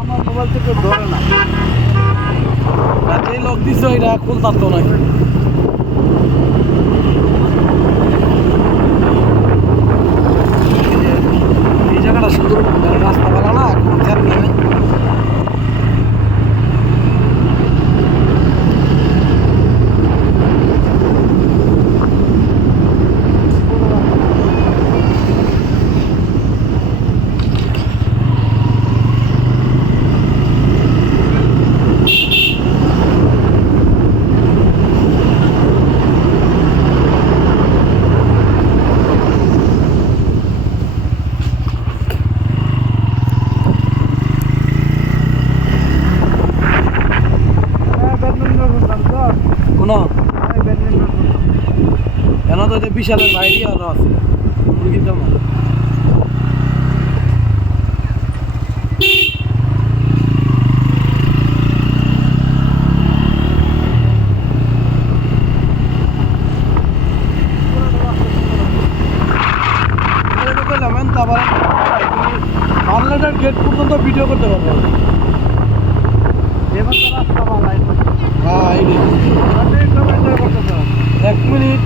আমার মোবাইল থেকে ধরে না। যে লোক দিছে এটা খুলতাম তো নাকি এই জায়গাটা সুন্দর রাস্তা শুনলাম কেন তো এটা বিশালের বাইরে আরও আছে। মুরগির গেট পর্যন্ত ভিডিও করতে পারব এক মিনিট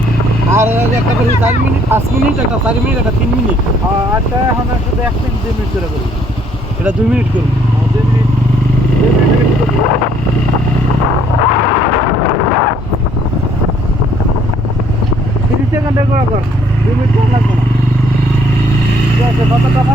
আর একটা করি চার মিনিট পাঁচ মিনিট একটা চার মিনিট একটা তিন মিনিট। আটটা এখন শুধু এক মিনিট দুই মিনিট করে করি এটা দুই মিনিট করুন। হ্যাঁ, দুই মিনিট দুই মিনিট তিরিশ সেকেন্ডে করা কর দুই মিনিট কম লাগবে না। ঠিক আছে কত টাকা